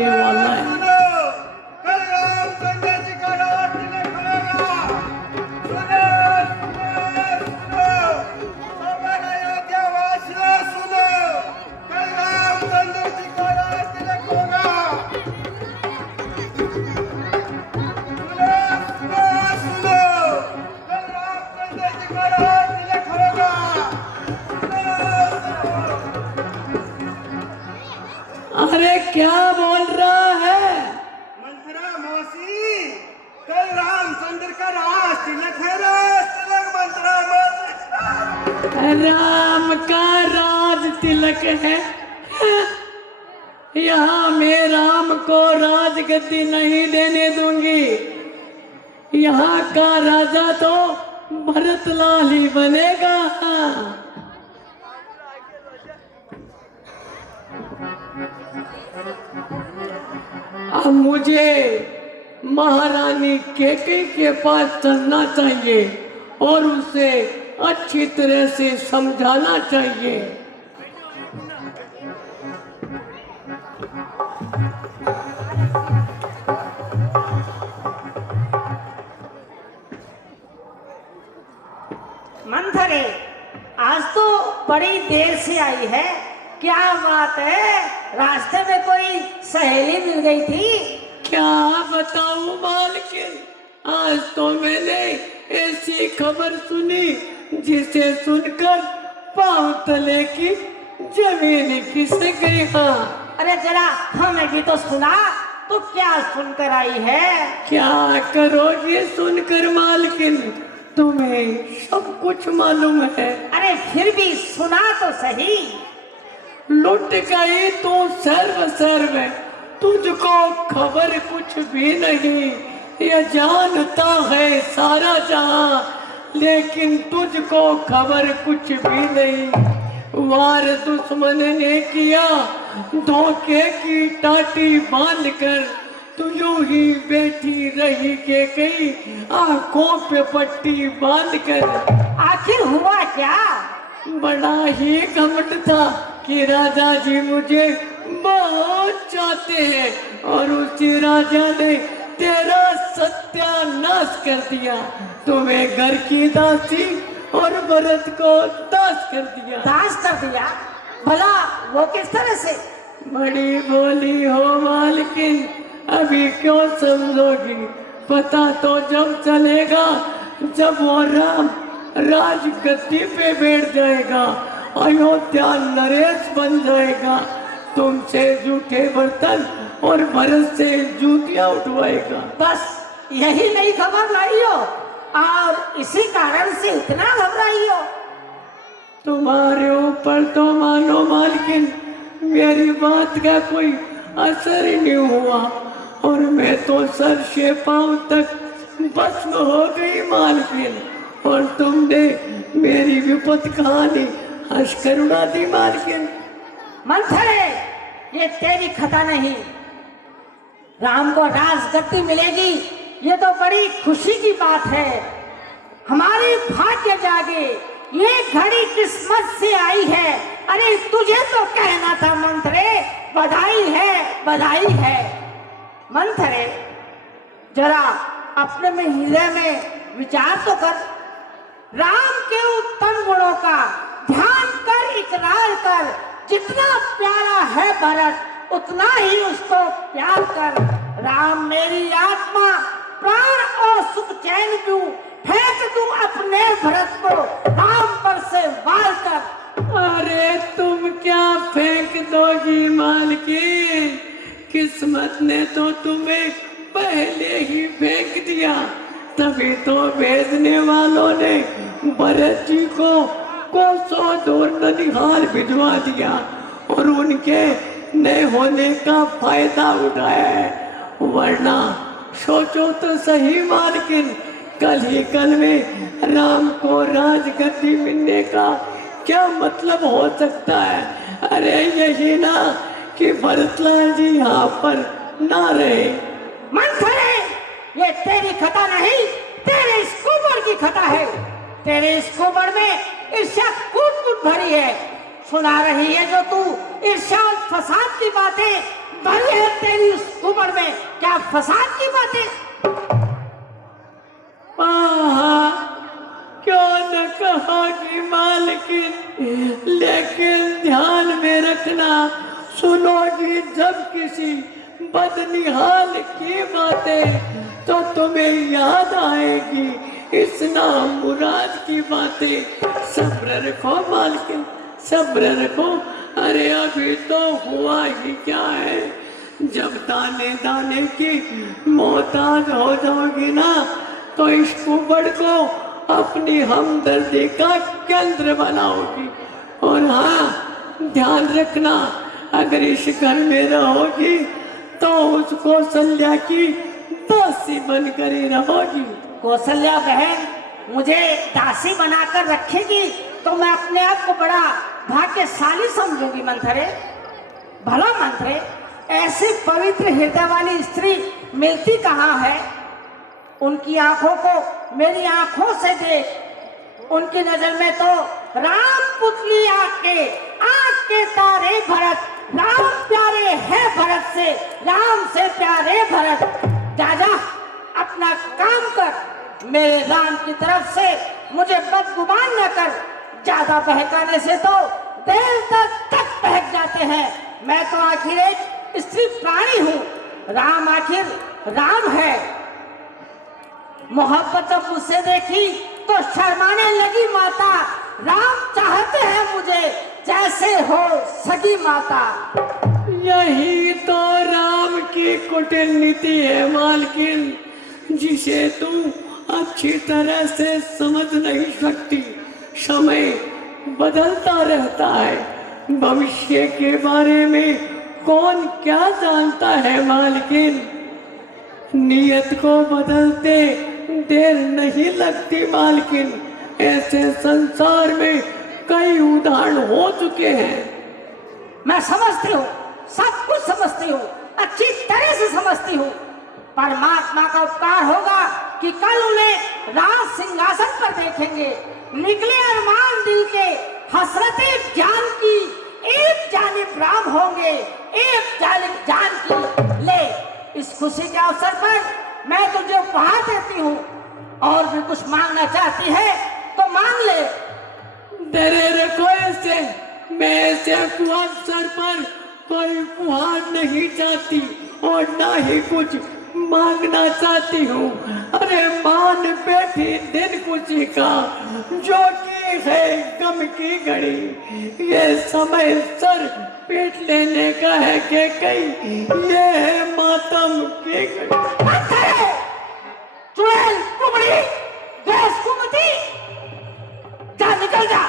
होने वाला है। कल रामचंद्र जी का राज तिलक होगा। सुनो सब अयोध्यावासियों सुनो, कल रामचंद्र जी का राज तिलक होगा। सुनो कल रामचंद्र जी का राज तिलक होगा। अरे क्या बोल रहा है? मंत्रा मौसी, कल रामचंद्र का राज तिलक है। राज तिलक मंत्रा मौसी। राम का राज तिलक है। यहाँ मैं राम को राजगद्दी नहीं देने दूंगी। यहाँ का राजा तो भरतलाल ही बनेगा। अब मुझे महारानी केकई के पास चलना चाहिए और उसे अच्छी तरह से समझाना चाहिए। मंथरे, आज तो बड़ी देर से आई है, क्या बात है? रास्ते में कोई सहेली मिल गई थी? क्या बताऊं मालकिन, आज तो मैंने ऐसी खबर सुनी जिसे सुनकर पांव तले की जमीन खिसक गई। हाँ, अरे जरा हमें भी तो सुना, तो क्या सुनकर आई है? क्या करोगे सुनकर मालकिन? तुम्हें सब कुछ मालूम है। अरे फिर भी सुना तो सही। लुट गई तू सर्व सर्व, तुझको खबर कुछ भी नहीं। ये जानता है सारा जहां, लेकिन तुझको खबर कुछ भी नहीं। वार दुश्मन ने किया, धोखे की टाटी बांधकर तू यूं ही बैठी रही के कई आंखों पे पट्टी बांधकर। आखिर हुआ क्या? बड़ा ही घमंड था कि राजा जी मुझे बहुत चाहते हैं और उसी राजा ने तेरा सत्यानाश कर दिया। तुम्हें घर की दासी और भरत को दास कर दिया। दास कर दिया? भला वो किस तरह से? बड़ी बोली हो मालकिन, अभी क्यों समझोगी? पता तो जब चलेगा जब वो राम राज गद्दी पे बैठ जाएगा, अयोध्या नरेश बन जाएगा, तुमसे जूठे बर्तन और भरत से जूतियां उठवाएगा। बस यही नहीं खबर लाई हो और इसी कारण से इतना घबराई हो? तुम्हारे ऊपर तो मानो मालकिन मेरी बात का कोई असर ही नहीं हुआ और मैं तो सर से पांव तक भस्म हो गई मालकिन, और तुमने मेरी विपत कहानी हंसकर उड़ा दी मालकिन। मंथरे, ये तेरी खता नहीं। राम को राजगद्दी मिलेगी, ये तो बड़ी खुशी की बात है। हमारे भाग्य जागे, ये घड़ी किस्मत से आई है। अरे तुझे तो कहना था मंथरे, बधाई है बधाई है। मंथरे, जरा अपने में हृदय में विचार तो कर। राम के उत्तम गुणों का ध्यान कर, इकरार कर। जितना प्यारा है भरत, उतना ही उसको प्यार कर। राम मेरी आत्मा, प्राण और सुख चैन दूं, फेंक दूं अपने भरत को राम पर से वार कर। अरे तुम क्या फेंक दोगी मालकिन? किस्मत ने तो तुम्हें पहले ही फेंक दिया, तभी तो भेजने वालों ने भरत जी को कोसों दूर ननिहाल भिजवा दिया और उनके न होने का फायदा उठाया है। वरना सोचो तो सही मालकिन, कल ही कल में राम को राजगद्दी मिलने का क्या मतलब हो सकता है? अरे यही ना कि भरतलाल जी यहाँ पर ना रहे। मंथरे, ये तेरी खता नहीं, तेरे इस कुबड़ की खता है। तेरे इस कुबड़ में ईर्ष्या कूट कूट भरी है। सुना रही है जो तू ईर्ष्या और फसाद की बातें, भरी है तेरी उस उम्र में क्या फसाद की बातें। क्यों न कहा कि मालकिन, लेकिन ध्यान में रखना, सुनोगी जब किसी बदनिहाल की बातें तो तुम्हें याद आएगी इस नामुराद की बातें। सब्र रखो मालकिन, सब्र रखो। अरे अभी तो हुआ ही क्या है, जब दाने दाने की मोहताज हो जाओगी ना तो इस कुबड़ को अपनी हमदर्दी का केंद्र बनाओगी। और हाँ, ध्यान रखना, अगर इस घर में रहोगी तो उस कौशल्या की दासी बनकर ही रहोगी। कौशल्या बहन मुझे दासी बनाकर रखेगी तो मैं अपने आप को बड़ा भाग्यशाली समझूंगी मंथरे। भला मंथरे, ऐसी पवित्र हृदय वाली स्त्री मिलती कहाँ है? उनकी आंखों को मेरी आंखों से देख, उनकी नजर में तो राम पुतली आंख के तारे भरत, राम प्यारे है भरत से, राम से प्यारे भरत। जा अपना काम कर, मेरे राम की तरफ से मुझे बदगुमान न कर। ज्यादा बहकाने से तो देर तक बहक जाते हैं। मैं तो आखिर एक स्त्री प्राणी हूँ, राम आखिर राम है। मोहब्बत जब मुझसे देखी तो शर्माने लगी माता, राम चाहते हैं मुझे जैसे हो सगी माता। यही तो राम की कुटिल नीति है मालकिन, जिसे तुम अच्छी तरह से समझ नहीं सकती। समय बदलता रहता है, भविष्य के बारे में कौन क्या जानता है मालकिन। नियत को बदलते देर नहीं लगती मालकिन। ऐसे संसार में कई उदाहरण हो चुके हैं। मैं समझती हूँ, सब कुछ समझती हूँ, अच्छी तरह से समझती हूँ। परमात्मा का उपकार होगा कि कल उन्हें राज सिंहासन पर देखेंगे। निकले अरमान दिल के, हसरते जान की, एक जानिब राम होंगे, एक जानिब जानकी। ले, इस खुशी के अवसर पर मैं तुझे उपहार देती हूँ। और भी कुछ मांगना चाहती है तो मांग ले। डरे रखो इसे, मैं ऐसे अवसर पर कोई उपहार नहीं चाहती और ना ही कुछ मांगना चाहती हूँ। अरे मान बैठी दिन खुशी का, जो कि है गम की घड़ी। ये समय सर पीट लेने का है कि कहीं ये है मातम की घड़ी। चुड़ैल कुबड़ी, गैस कुमती, जा निकल जा,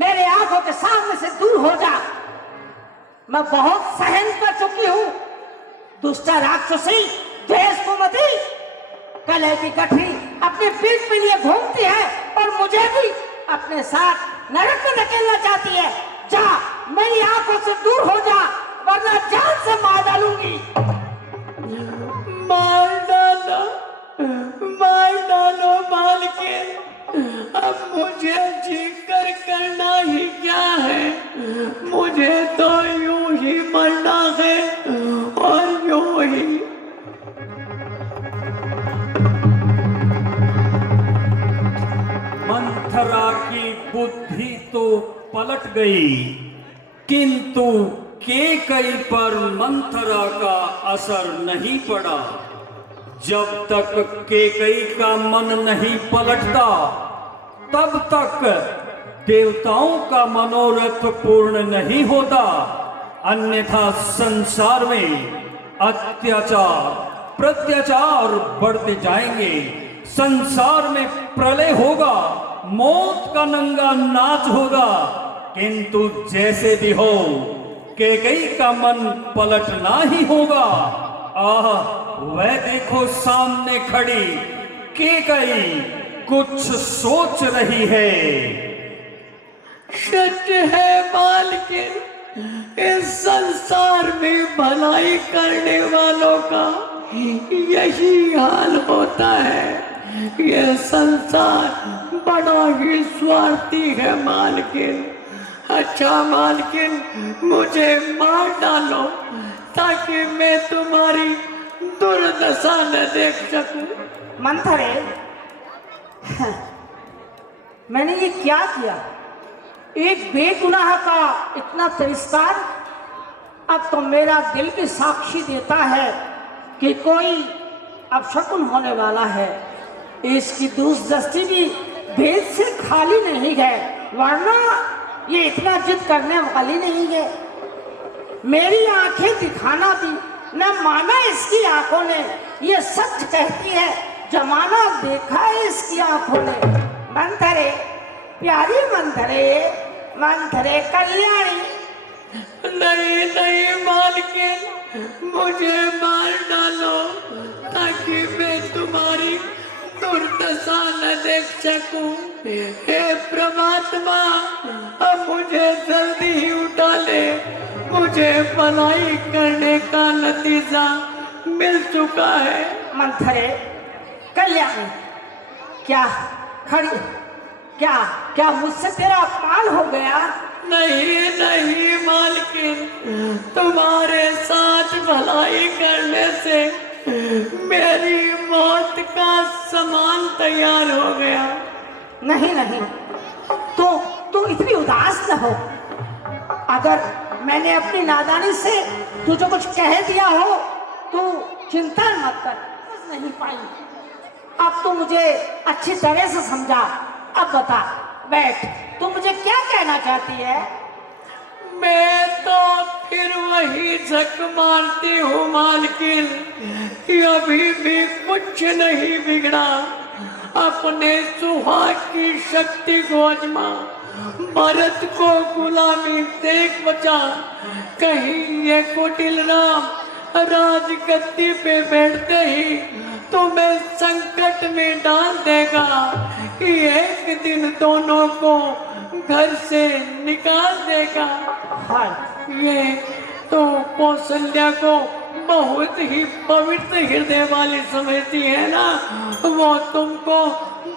मेरे आंखों के सामने से दूर हो जा। मैं बहुत सहन कर चुकी हूँ। दुष्ट राक्षसी, गैस कुमती, कलह की गठरी अपने पीठ पे लिए घूमती है और मुझे भी अपने साथ नरक में धकेलना चाहती है। जा, मेरी आंखों से दूर हो जा, वरना जान से मार डालूंगी। मार डालो मालकिन, अब मुझे जी कर करना ही क्या है। मुझे तो यूं ही मरना है और यूं ही। मंथरा की बुद्धि तो पलट गई, किंतु केकई पर मंथरा का असर नहीं पड़ा। जब तक केकई का मन नहीं पलटता तब तक देवताओं का मनोरथ पूर्ण नहीं होता। अन्यथा संसार में अत्याचार प्रत्याचार बढ़ते जाएंगे। संसार में प्रलय होगा, मौत का नंगा नाच होगा। किंतु जैसे भी हो, केकई का मन पलटना ही होगा। आह, वह देखो सामने खड़ी केकई कुछ सोच रही है। सच है मालकिन, इस संसार में भलाई करने वालों का यही हाल होता है। यह संसार बड़ा ही स्वार्थी है मालकिन। अच्छा मालकिन, मुझे मार डालो ताकि मैं तुम्हारी दुर्दशा न देख सकूं। मंथरे, मैंने ये क्या किया? एक बेगुनाह का इतना तिरस्कार। अब तो मेरा दिल भी साक्षी देता है कि कोई अपशकुन होने वाला है। इसकी दूरदृष्टि भी भेद से खाली नहीं है, वरना ये इतना जिद करने वाली नहीं है। मेरी आंखें दिखाना भी न माना इसकी आंखों ने। ये सच कहती है, जमाना देखा है इसकी आंखों ने। मंथरे, प्यारी मंथरे, मंथरे कल्याणी। नहीं नहीं मालकिन, मुझे मार डालो ताकि मैं तुम्हारी दुर्दशा न देख सकूं। हे परमात्मा, अब मुझे जल्दी ही उठा ले। मुझे भलाई करने का नतीजा मिल चुका है। मंथरे कल्याणी, क्या खड़ी, क्या क्या मुझसे तेरा अपमान हो गया? नहीं नहीं मालकिन, तुम्हारे साथ भलाई करने से मेरी मौत का सामान तैयार हो गया। नहीं नहीं, तू इतनी उदास न हो। अगर मैंने अपनी नादानी से तुझे कुछ कह दिया हो तो चिंता मत कर, समझ नहीं पाई। अब तू मुझे अच्छी तरह से समझा। अब बता, बैठ, तू मुझे क्या कहना चाहती है? मैं तो फिर वही झक मारती हूँ मालकिन कि अभी भी कुछ नहीं बिगड़ा। अपने सुहाग की शक्ति को आजमा, भरत को गुलामी देख बचा। कहीं ये कुटिल राम राजगद्दी पे बैठते ही तुम्हें संकट में डाल देगा कि एक दिन दोनों को घर से निकाल देगा। ये तो कौशल्या को बहुत ही पवित्र हृदय वाली समझती है ना। वो तुमको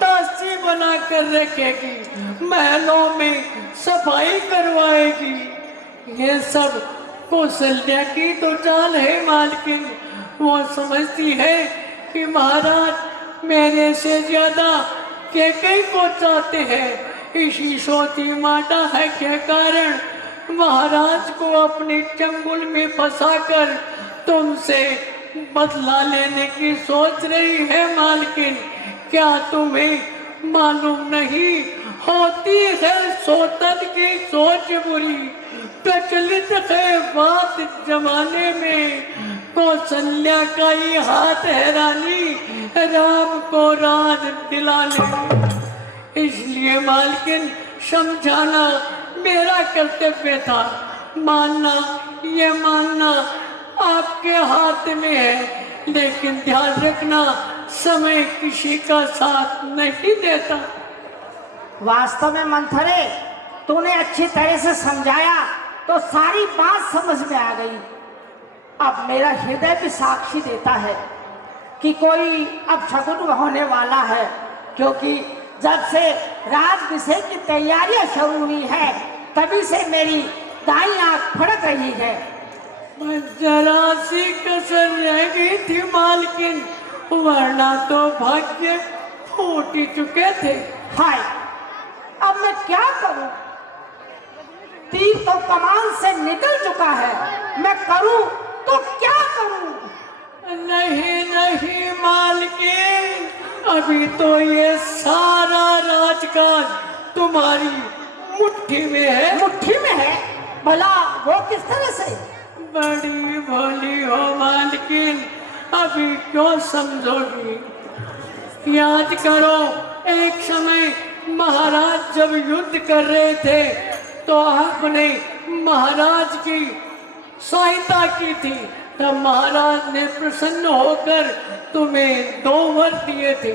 दासी बना कर रखेगी, महलों में सफाई करवाएगी। ये सब कौशल्या की तो चाल है मालकिन। वो समझती है कि महाराज मेरे से ज्यादा कैकेयी को चाहते हैं। इसी सोती माता है के कारण महाराज को अपनी चंगुल में फंसाकर तुमसे बदला लेने की सोच रही है मालकिन। क्या तुम्हें मालूम नहीं, होती है सोतन की सोच बुरी, प्रचलित है बात जमाने में। कौशल्या का ही हाथ है रानी राम को राज दिलाने में। इसलिए मालकिन, समझाना मेरा कर्तव्य था। मानना, ये मानना आपके हाथ में है, लेकिन ध्यान रखना समय किसी का साथ नहीं देता। वास्तव में मंथरे, तूने अच्छी तरह से समझाया तो सारी बात समझ में आ गई। अब मेरा हृदय भी साक्षी देता है कि कोई अब शकुन होने वाला है, क्योंकि जब से राजभिषेक की तैयारियां शुरू हुई है तभी से मेरी दाईं आंख फड़क रही है। जरा सी कसर रह गई थी मालकिन, वरना तो भाग्य फूट ही चुके थे। हाय, अब मैं क्या करूं? तीर तो कमान से निकल चुका है, मैं करूं तो क्या करूं? नहीं नहीं मालकिन, अभी तो ये सारा राजकाज तुम्हारी मुट्ठी में है। मुट्ठी में है? भला वो किस तरह से? बड़ी भोली हो मालकिन, अभी क्यों समझोगी? याद करो, एक समय महाराज जब युद्ध कर रहे थे तो आपने महाराज की सहायता की थी। तब महाराज ने प्रसन्न होकर तुम्हें 2 वर दिए थे।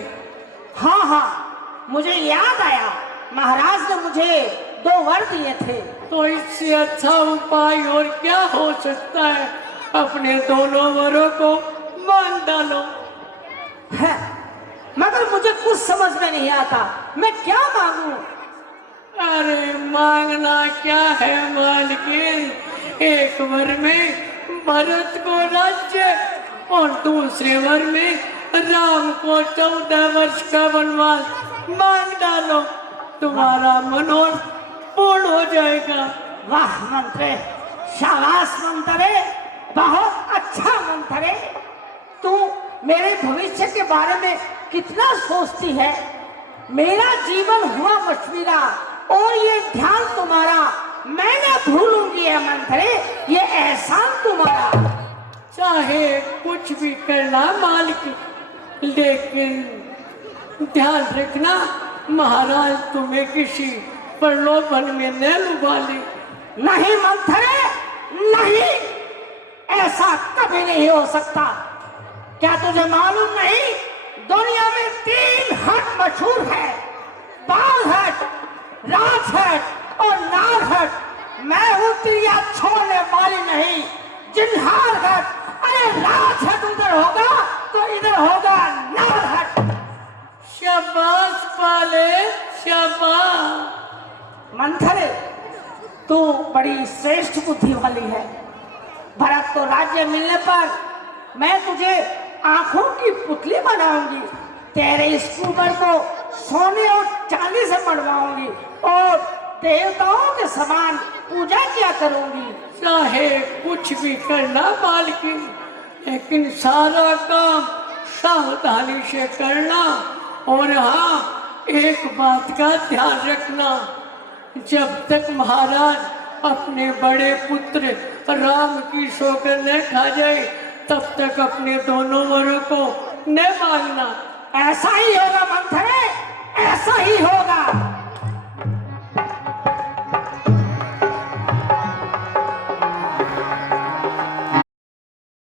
हाँ हाँ, मुझे याद आया, महाराज ने मुझे 2 वर दिए थे। तो इससे अच्छा उपाय और क्या हो सकता है? अपने दोनों वरों को मान डालो। है, मगर मुझे कुछ समझ में नहीं आता, मैं क्या मांगू? अरे मांगना क्या है मालकिन, एक वर में भरत को राज्य और दूसरे वर में राम को 14 वर्ष का वनवास मांग डालो, तुम्हारा मनोरथ पूर्ण हो जाएगा। वाह मंत्रे, शाबाश मंत्रे, बहुत अच्छा मंत्रे। तू मेरे भविष्य के बारे में कितना सोचती है। मेरा जीवन हुआ मशवीरा और ये ध्यान तुम्हारा मैं न भूलूंगी है मंत्रे, ये एहसान तुम्हारा। चाहे कुछ भी करना मालिक, लेकिन ध्यान रखना महाराज तुम्हें किसी प्रलोभन में न लुभा ले। नहीं मंथरे, नहीं, ऐसा कभी नहीं हो सकता। क्या तुझे मालूम नहीं, दुनिया में 3 हट मशहूर है, बाल हट, राज हट और नार हट। मैं हूँ त्रिया छोड़ने वाली नहीं, जिन्हार हट। अरे राज हट उधर होगा तो इधर होगा नार हट। शाबाश पाले, शाबाश। मंथरे, तू बड़ी श्रेष्ठ बुद्धि वाली है। भरत को राज्य मिलने पर मैं तुझे आंखों की पुतली बनाऊंगी, तेरे इस कुंवर को सोने और चांदी से मढ़वाऊंगी और देवताओं के समान पूजा किया करूंगी। चाहे कुछ भी करना मालकिन, लेकिन सारा काम सावधानी से करना। और हाँ, एक बात का ध्यान रखना, जब तक महाराज अपने बड़े पुत्र राम की सौगंध न खा जाए तब तक अपने दोनों वरों को न मांगना। ऐसा ही होगा मंथरे, ऐसा ही होगा।